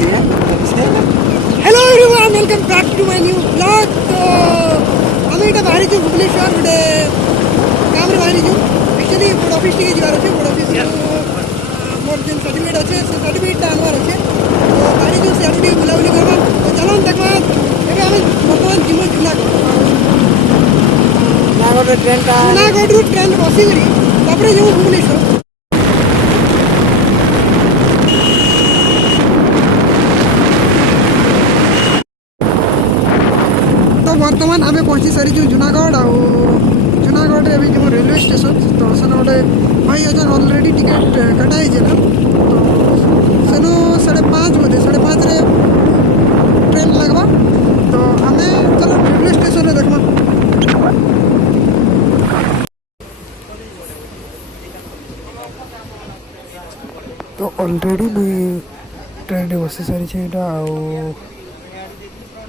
लिए। Hello everyone, welcome back to my new blog. तो आम ये बाहरी भुवनेश्वर गोटे काम बाहरी एक्चुअली बोर्ड ऑफिस टी जावार अच्छे। बोर्ड ऑफिस मोर जो सर्टिफिकेट अच्छे से सर्टिफिकेट आनवार अच्छे। तो बाहरी सियाड़ टे बुलाबुली करवा। तो चलो देखा एवं आम बर्तमान जीव जूनागढ़ ट्रेन बसिक जीव भुवनेश्वर। तो बर्तमान आम पहुँची सारी जूनागढ़ जूनागढ़ रे जो रेलवे स्टेशन। तो सेन गोटे भाई अच्छा ऑलरेडी टिकेट कटाई ना। तो सेनु 5:30 बजे 5:30 ट्रेन लगवा। तो आम चलो रेलवे स्टेशन रे देखमा। तो ऑलरेडी मुझे ट्रेन बसी सारी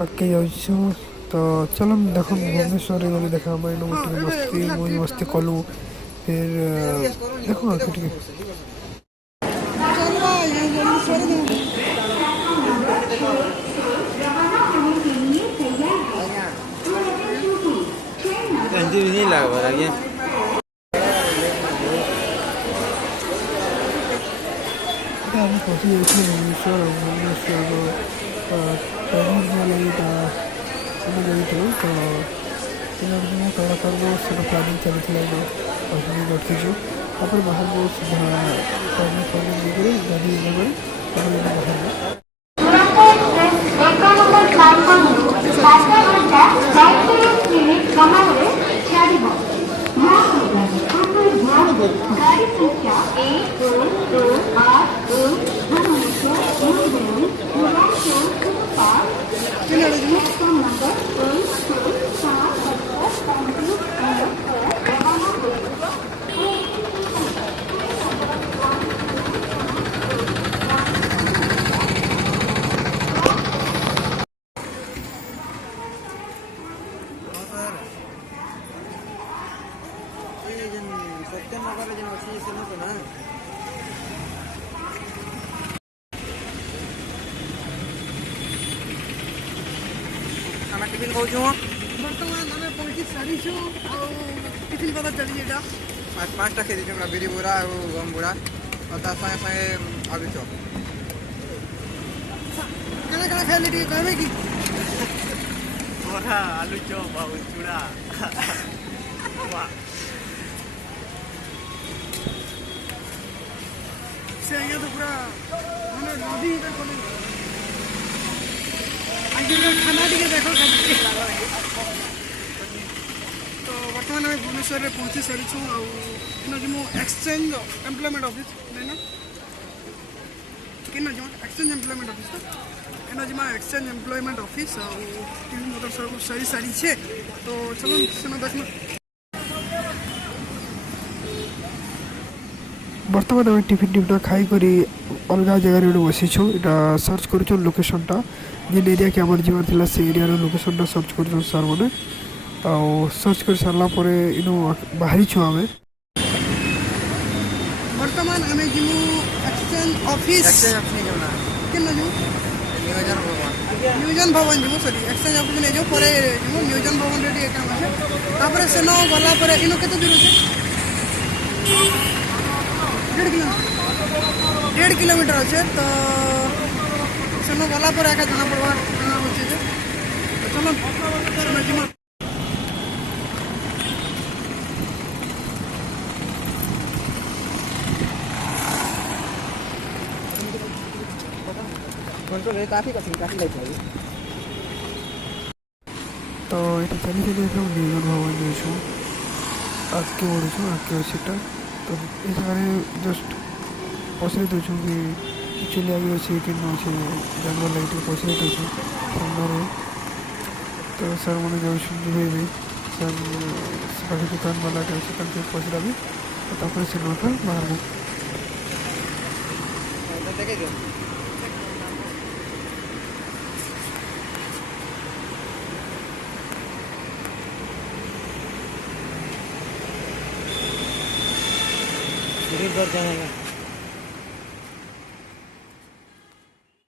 आगे जाऊँ। तो चलो देख भुवनेश्वर गली देखा मस्ती मुझे मस्ती कलु। फिर देखो आगे टे नहीं लगा आगे पहुँची जाइए भुवनेश्वर। ट्रेनिंग जाइए तो कलाकार प्लानिंग चली प्लानिंग रखीचु। बाहर सीधा ट्रेनिंग गाड़ी बाहर टिफिन कौन बर्तमान आम पहुँची सारी टिफिन पता चली एटा 5टा खेदी पूरा बिरी बुरा और गम बुरा और ता संगे संगे आलू चप कना खाइले टे कहबे कि बोरा आलू चप और चूड़ा से ये तो पूरा माने नदी इधर कोने आगे खाना टे देखो। तो बर्तमान आम भुवनेश्वर पहुँची सारी जो एक्सचेंज एम्प्लॉयमेंट ऑफिस ना कि एक्सचेंज एम्प्लॉयमेंट ऑफिस। तो एना जिमा exchange employment office TV motor सब सारी सारी छे। तो चलो सेना देखना। बर्तमान आम टिफिन खाई करी अलग जगार बसीचु। यहाँ सर्च कर लोकेशनटा जेन एरिया के आम जीवार से एरिया लोकेशनटा सर्च कर सार मैंने सर्च कर सारा इनु बाहरी छुआ आम बर्तमान आम जीमु एक्सचेंज ऑफिस नियोजन भवन जीमु सॉरी एक्सचेंज ऑफिस नहीं जो पर नियोजन भवन रे काम है। तापर सेन गला पर इनु केते दूर है 1.5 किलोमीटर अच्छे। तो सेन गला पर एका जना पड़वा अच्छे। चलो जीमा काफी लाइट लगी। तो ये चली चली नियोजन भवन जाऊँ आगे बढ़ू आगे सीटा। तो ये जगह जस्ट पचर दूसू कि एक्चुअली आगे अच्छे कि अच्छे जानवर लगे पचर दूसू सामने। तो सर मैंने जाऊँ भी सर पाखे दुकान वाला अच्छे पचरा भी से नौका बाहर दर जाएगा।